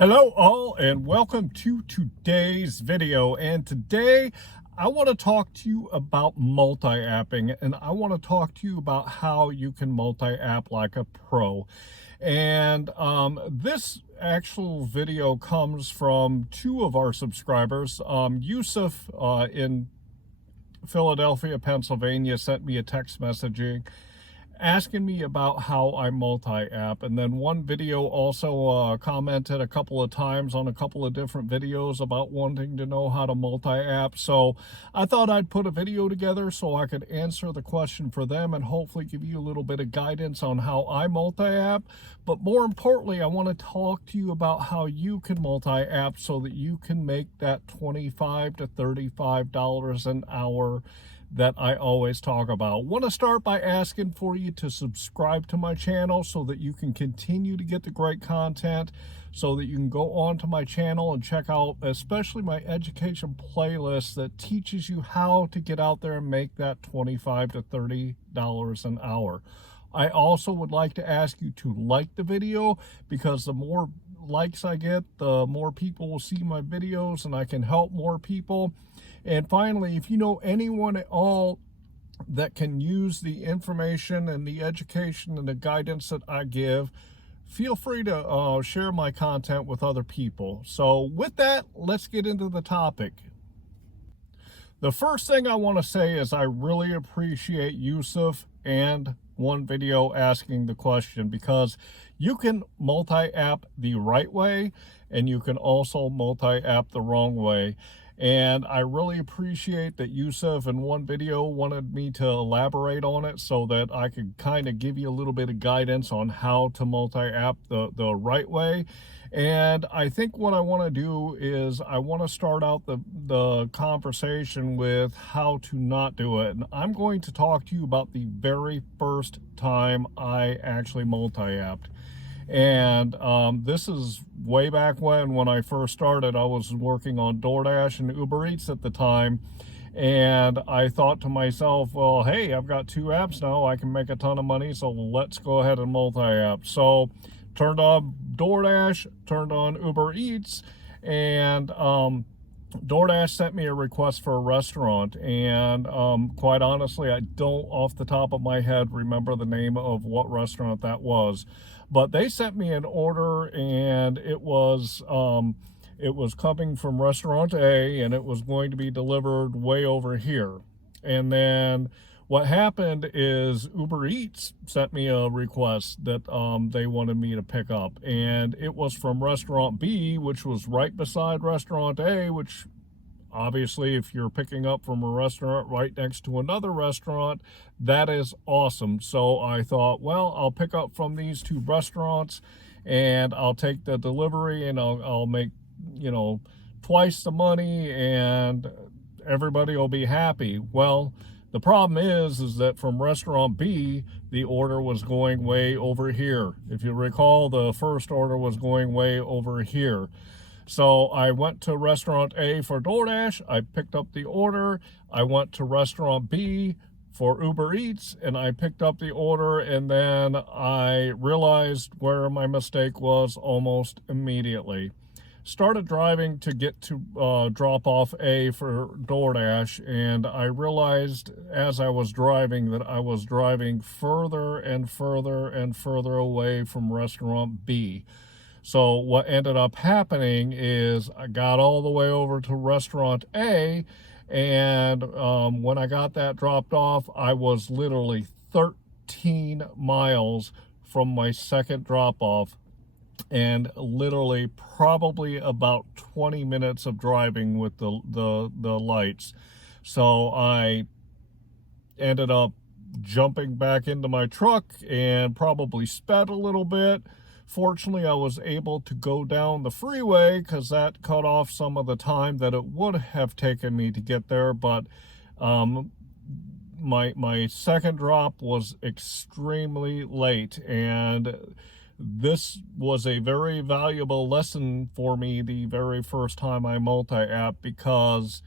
Hello all and welcome to today's video. And today I want to talk to you about multi-apping, and I want to talk to you about how you can multi-app like a pro. And this actual video comes from two of our subscribers. Yusuf in Philadelphia, Pennsylvania sent me a text messaging asking me about how I multi-app, and then one video also commented a couple of times on a couple of different videos about wanting to know how to multi-app. So I thought I'd put a video together so I could answer the question for them and hopefully give you a little bit of guidance on how I multi-app. But more importantly, I want to talk to you about how you can multi-app so that you can make that $25 to $35 an hour that I always talk about. Want to start by asking for you to subscribe to my channel so that you can continue to get the great content, so that you can go on to my channel and check out especially my education playlist that teaches you how to get out there and make that $25 to $30 an hour. I also would like to ask you to like the video, because the more likes I get, the more people will see my videos and I can help more people. And finally, if you know anyone at all that can use the information and the education and the guidance that I give, feel free to share my content with other people. So with that, let's get into the topic. The first thing I want to say is I really appreciate Yusuf and one video asking the question, because you can multi-app the right way and you can also multi-app the wrong way. And I really appreciate that Yusuf in one video wanted me to elaborate on it so that I could kind of give you a little bit of guidance on how to multi-app the right way. And I think what I want to do is I want to start out the conversation with how to not do it. And I'm going to talk to you about the very first time I actually multi-apped. And this is way back when I first started. I was working on DoorDash and Uber Eats at the time. And I thought to myself, well, hey, I've got two apps now. I can make a ton of money, so let's go ahead and multi-app. So turned on DoorDash, turned on Uber Eats, and DoorDash sent me a request for a restaurant. And quite honestly, I don't off the top of my head remember the name of what restaurant that was. But they sent me an order, and it was coming from restaurant A, and it was going to be delivered way over here. And then what happened is Uber Eats sent me a request that they wanted me to pick up, and it was from restaurant B, which was right beside restaurant A, which obviously, if you're picking up from a restaurant right next to another restaurant, that is awesome. So I thought, well, I'll pick up from these two restaurants and I'll take the delivery, and I'll make, you know, twice the money and everybody will be happy. Well, the problem is that from restaurant B, the order was going way over here. If you recall, the first order was going way over here. So I went to restaurant A for DoorDash, I picked up the order. I went to restaurant B for Uber Eats, and I picked up the order, and then I realized where my mistake was almost immediately. Started driving to get to drop off A for DoorDash, and I realized as I was driving that I was driving further and further and further away from restaurant B. So what ended up happening is I got all the way over to restaurant A, and when I got that dropped off, I was literally 13 miles from my second drop-off, and literally probably about 20 minutes of driving with the lights. So I ended up jumping back into my truck and probably sped a little bit. Fortunately, I was able to go down the freeway because that cut off some of the time that it would have taken me to get there. But my second drop was extremely late, and this was a very valuable lesson for me the very first time I multi-app, because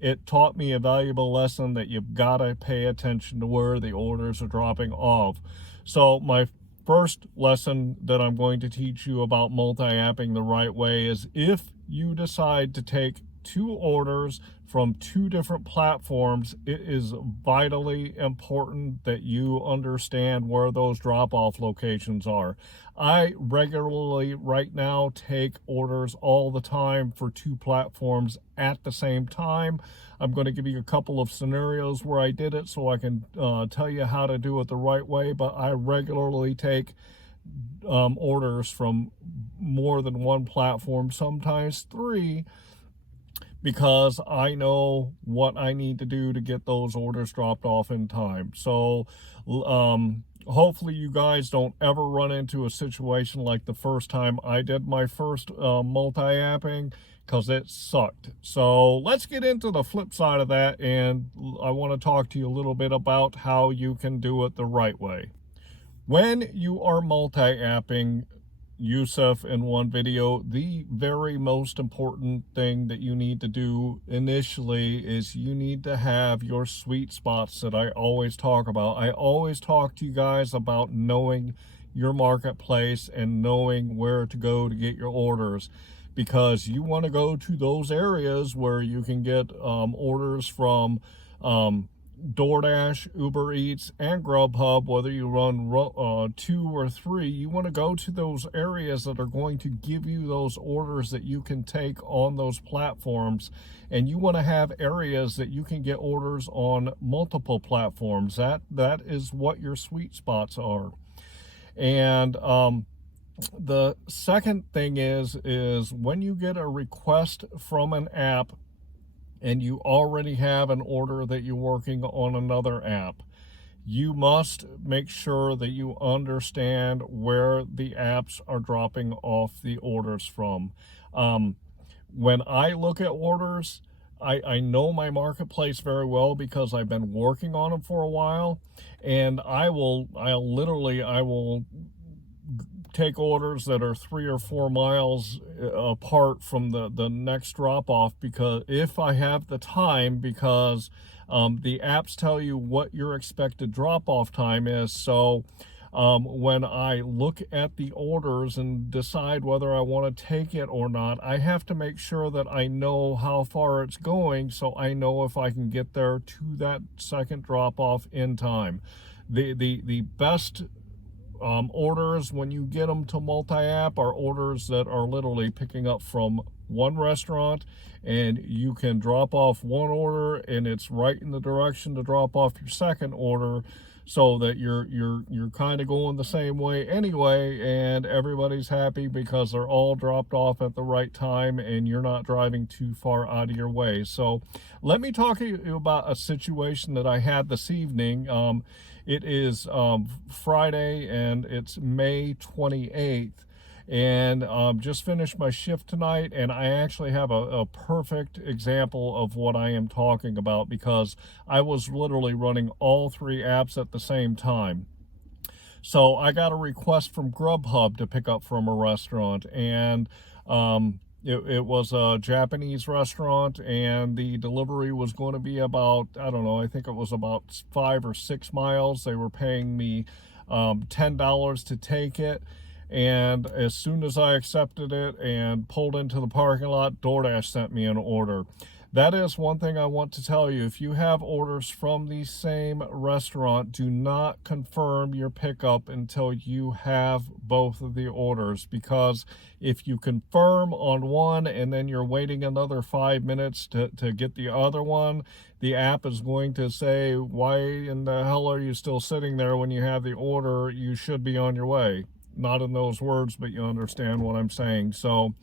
it taught me a valuable lesson that you've got to pay attention to where the orders are dropping off. So my First lesson that I'm going to teach you about multi-apping the right way is if you decide to take 2 orders from 2 different platforms, it is vitally important that you understand where those drop-off locations are. I regularly right now take orders all the time for 2 platforms at the same time. I'm going to give you a couple of scenarios where I did it so I can tell you how to do it the right way, but I regularly take orders from more than 1 platform, sometimes 3, because I know what I need to do to get those orders dropped off in time. So hopefully you guys don't ever run into a situation like the first time I did my first multi-apping, because it sucked. So let's get into the flip side of that, and I want to talk to you a little bit about how you can do it the right way. When you are multi-apping, Yusuf in one video, the very most important thing that you need to do initially is you need to have your sweet spots that I always talk about. I always talk to you guys about knowing your marketplace and knowing where to go to get your orders, because you want to go to those areas where you can get orders from DoorDash, Uber Eats, and GrubHub. Whether you run 2 or 3, you want to go to those areas that are going to give you those orders that you can take on those platforms, and you want to have areas that you can get orders on multiple platforms. That is what your sweet spots are. And the second thing is when you get a request from an app and you already have an order that you're working on another app, you must make sure that you understand where the apps are dropping off the orders from. When I look at orders, I know my marketplace very well because I've been working on them for a while, and I will take orders that are 3 or 4 miles apart from the next drop-off, because if I have the time, because the apps tell you what your expected drop-off time is. So when I look at the orders and decide whether I want to take it or not, I have to make sure that I know how far it's going, so I know if I can get there to that second drop-off in time. The best orders when you get them to multi-app are orders that are literally picking up from one restaurant, and you can drop off one order and it's right in the direction to drop off your second order, so that you're kind of going the same way anyway, and everybody's happy because they're all dropped off at the right time and you're not driving too far out of your way. So let me talk to you about a situation that I had this evening. It is Friday and it's May 28th, and just finished my shift tonight, and I actually have a perfect example of what I am talking about, because I was literally running all 3 apps at the same time. So I got a request from GrubHub to pick up from a restaurant, and it was a Japanese restaurant, and the delivery was going to be about, I don't know, I think it was about 5 or 6 miles. They were paying me $10 to take it. And as soon as I accepted it and pulled into the parking lot, DoorDash sent me an order. That is one thing I want to tell you. If you have orders from the same restaurant, do not confirm your pickup until you have both of the orders, because if you confirm on one and then you're waiting another 5 minutes to get the other one, the app is going to say, why in the hell are you still sitting there when you have the order? You should be on your way. Not in those words, but you understand what I'm saying. So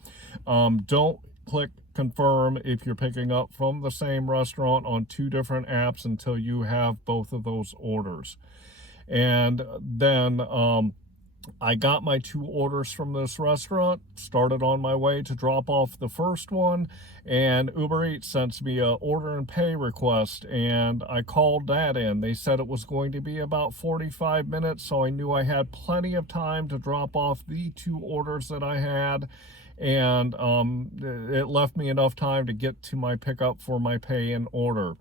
don't click confirm if you're picking up from the same restaurant on 2 different apps until you have both of those orders. And then I got my 2 orders from this restaurant, started on my way to drop off the first one, and Uber Eats sends me a order and pay request, and I called that in. They said it was going to be about 45 minutes, so I knew I had plenty of time to drop off the 2 orders that I had, and it left me enough time to get to my pickup for my pay and order.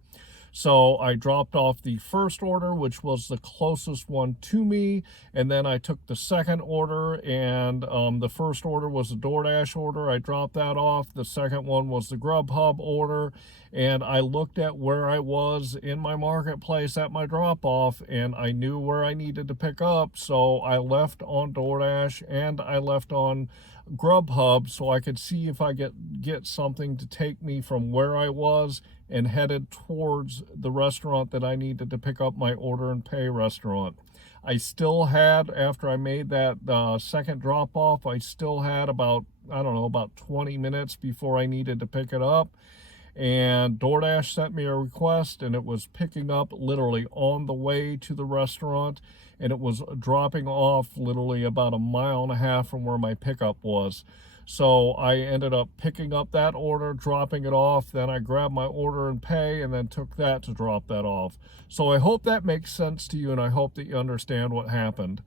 So I dropped off the first order, which was the closest one to me, and then I took the second order, and the first order was a DoorDash order. I dropped that off. The second one was the GrubHub order, and I looked at where I was in my marketplace at my drop-off, and I knew where I needed to pick up, so I left on DoorDash and I left on GrubHub so I could see if I get something to take me from where I was and headed towards the restaurant that I needed to pick up my order and pay restaurant. I still had, after I made that second drop-off, I still had about 20 minutes before I needed to pick it up. And DoorDash sent me a request, and it was picking up literally on the way to the restaurant, and it was dropping off literally about 1.5 miles from where my pickup was. So I ended up picking up that order, dropping it off, then I grabbed my order and pay, and then took that to drop that off. So I hope that makes sense to you, and I hope that you understand what happened.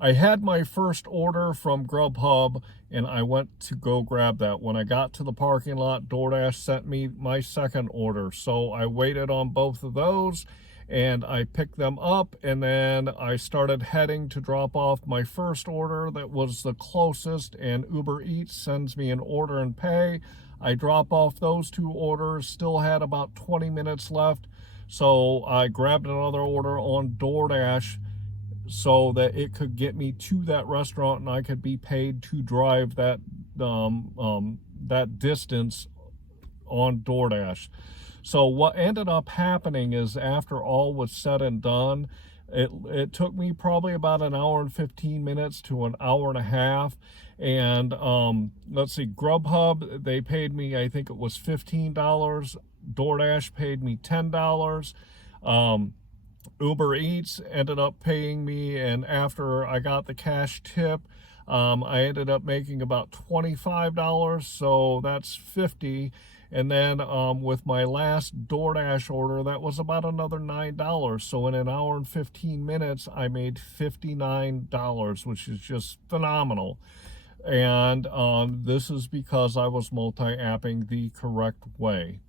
I had my first order from GrubHub, and I went to go grab that. When I got to the parking lot, DoorDash sent me my second order. So I waited on both of those, and I picked them up, and then I started heading to drop off my first order that was the closest, and Uber Eats sends me an order and pay. I drop off those two orders, still had about 20 minutes left, so I grabbed another order on DoorDash so that it could get me to that restaurant and I could be paid to drive that that distance on DoorDash. So what ended up happening is, after all was said and done, it took me probably about 1 hour and 15 minutes to 1.5 hours. And let's see, GrubHub, they paid me, I think it was $15. DoorDash paid me $10. Uber Eats ended up paying me, and after I got the cash tip, I ended up making about $25, so that's $50. And then with my last DoorDash order, that was about another $9. So in 1 hour and 15 minutes, I made $59, which is just phenomenal. And this is because I was multi-apping the correct way.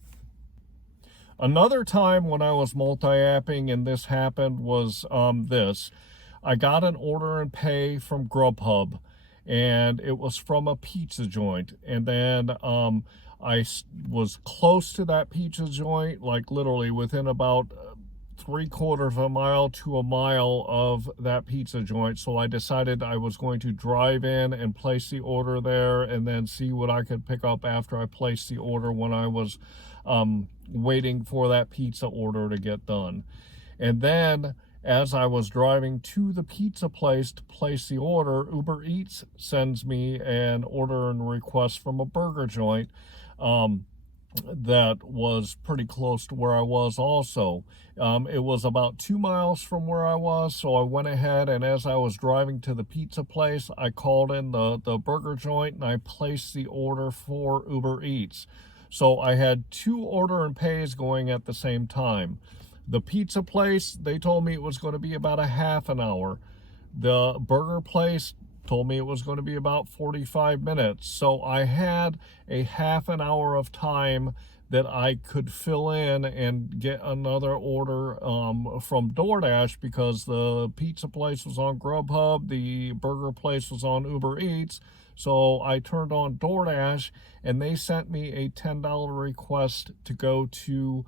Another time when I was multi-apping and this happened was this. I got an order and pay from GrubHub, and it was from a pizza joint. And then I was close to that pizza joint, like literally within about 3/4 mile to 1 mile of that pizza joint. So I decided I was going to drive in and place the order there, and then see what I could pick up after I placed the order when I was waiting for that pizza order to get done. And then as I was driving to the pizza place to place the order, Uber Eats sends me an order and request from a burger joint that was pretty close to where I was also. It was about 2 miles from where I was, so I went ahead, and as I was driving to the pizza place, I called in the burger joint and I placed the order for Uber Eats. So I had 2 order and pays going at the same time. The pizza place, they told me it was going to be about 1/2 hour. The burger place told me it was going to be about 45 minutes. So I had 1/2 hour of time that I could fill in and get another order from DoorDash, because the pizza place was on GrubHub, the burger place was on Uber Eats. So I turned on DoorDash, and they sent me a $10 request to go to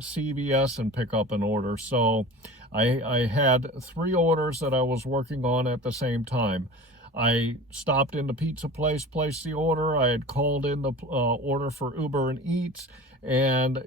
CVS and pick up an order. So I had 3 orders that I was working on at the same time. I stopped in the pizza place, placed the order. I had called in the order for Uber and Eats, and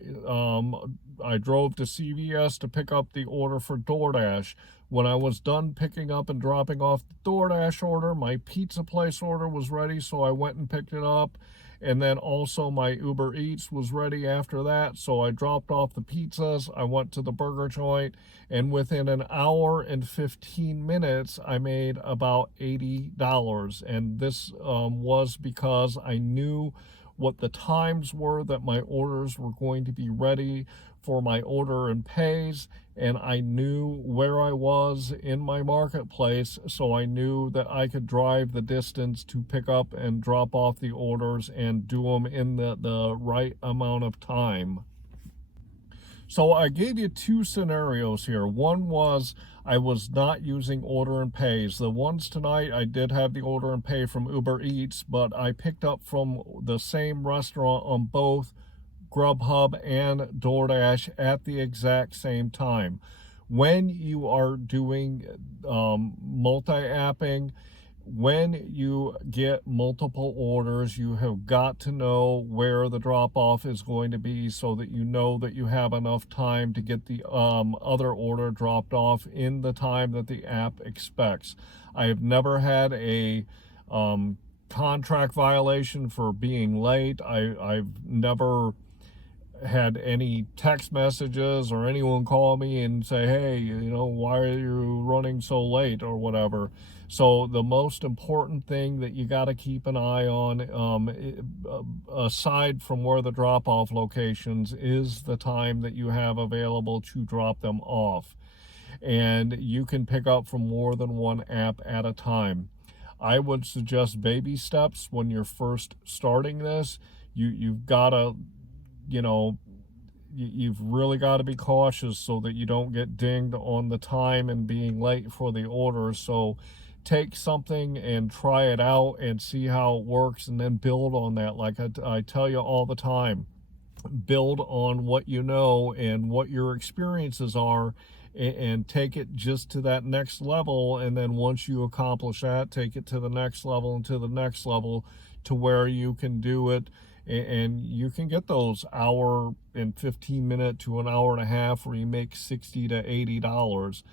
I drove to CVS to pick up the order for DoorDash. When I was done picking up and dropping off the DoorDash order, my pizza place order was ready, so I went and picked it up. And then also my Uber Eats was ready after that, so I dropped off the pizzas. I went to the burger joint, and within 1 hour and 15 minutes, I made about $80. And this was because I knew what the times were that my orders were going to be ready for my order and pays, and I knew where I was in my marketplace, so I knew that I could drive the distance to pick up and drop off the orders and do them in the right amount of time. So I gave you two scenarios here. One was I was not using order and pays. The ones tonight, I did have the order and pay from Uber Eats, but I picked up from the same restaurant on both GrubHub and DoorDash at the exact same time. When you are doing multi-apping, when you get multiple orders, you have got to know where the drop-off is going to be so that you know that you have enough time to get the other order dropped off in the time that the app expects. I have never had a contract violation for being late. I've never had any text messages or anyone call me and say, hey, why are you running so late or whatever. So the most important thing that you got to keep an eye on, aside from where the drop-off locations, is the time that you have available to drop them off. And you can pick up from more than one app at a time. I would suggest baby steps when you're first starting this. You've got to, you've really got to be cautious so that you don't get dinged on the time and being late for the order. So take something and try it out and see how it works, and then build on that. Like I tell you all the time, build on what you know and what your experiences are, and take it just to that next level. And then once you accomplish that, take it to the next level and to the next level, to where you can do it and you can get those hour and 15-minute to an hour and a half where you make $60 to $80.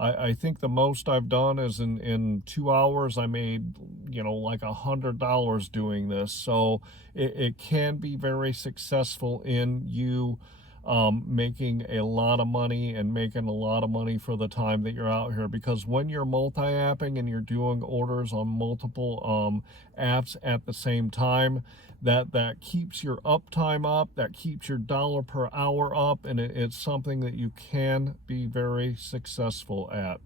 I think the most I've done is in 2 hours I made like $100 doing this. So it can be very successful in you making a lot of money and making a lot of money for the time that you're out here. Because when you're multi-apping and you're doing orders on multiple apps at the same time, that keeps your uptime up, that keeps your dollar per hour up, and it's something that you can be very successful at.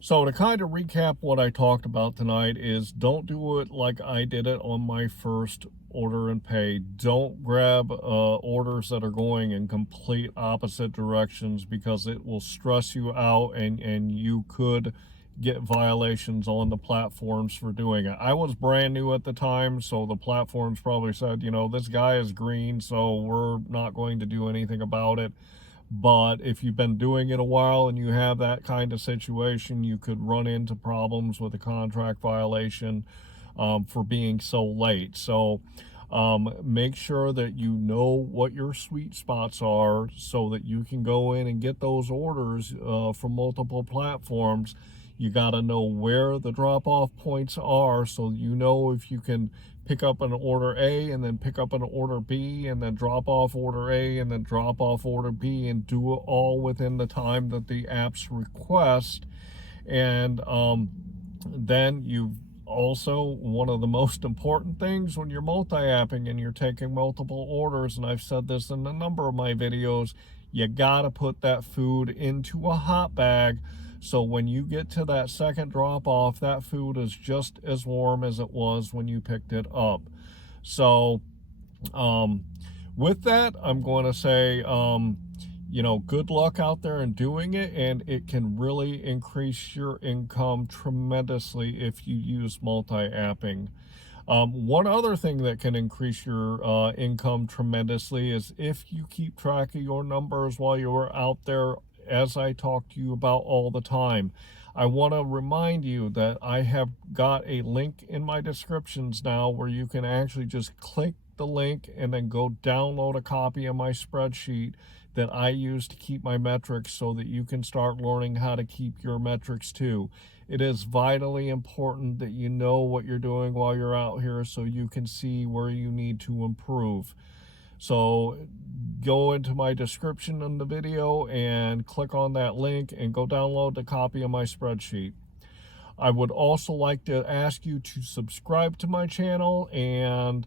So to kind of recap what I talked about tonight is, don't do it like I did it on my first order and pay. Don't grab orders that are going in complete opposite directions, because it will stress you out and you could get violations on the platforms for doing it. I was brand new at the time, so the platforms probably said, this guy is green, so we're not going to do anything about it. But if you've been doing it a while and you have that kind of situation, you could run into problems with a contract violation for being so late. So make sure that you know what your sweet spots are so that you can go in and get those orders from multiple platforms. You got to know where the drop-off points are, so you know if you can pick up an order A and then pick up an order B and then drop off order A and then drop off order B, and do it all within the time that the apps request. And then you've also, one of the most important things when you're multi-apping and you're taking multiple orders, and I've said this in a number of my videos, you got to put that food into a hot bag. So when you get to that second drop off, that food is just as warm as it was when you picked it up. So with that, I'm going to say, good luck out there in doing it, and it can really increase your income tremendously if you use multi-apping. One other thing that can increase your income tremendously is if you keep track of your numbers while you're out there, as I talk to you about all the time. I want to remind you that I have got a link in my descriptions now where you can actually just click the link and then go download a copy of my spreadsheet that I use to keep my metrics, so that you can start learning how to keep your metrics too. It is vitally important that you know what you're doing while you're out here, so you can see where you need to improve. So go into my description in the video and click on that link and go download the copy of my spreadsheet. I would also like to ask you to subscribe to my channel and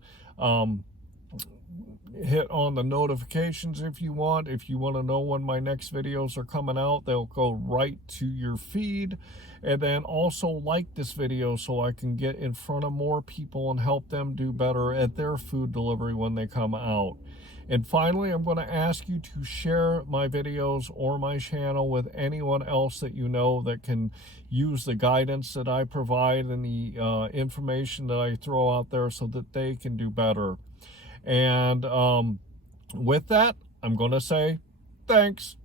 hit on the notifications if you want. If you want to know when my next videos are coming out, they'll go right to your feed. And then also like this video so I can get in front of more people and help them do better at their food delivery when they come out. And finally, I'm going to ask you to share my videos or my channel with anyone else that you know that can use the guidance that I provide and the information that I throw out there so that they can do better. And with that, I'm going to say thanks.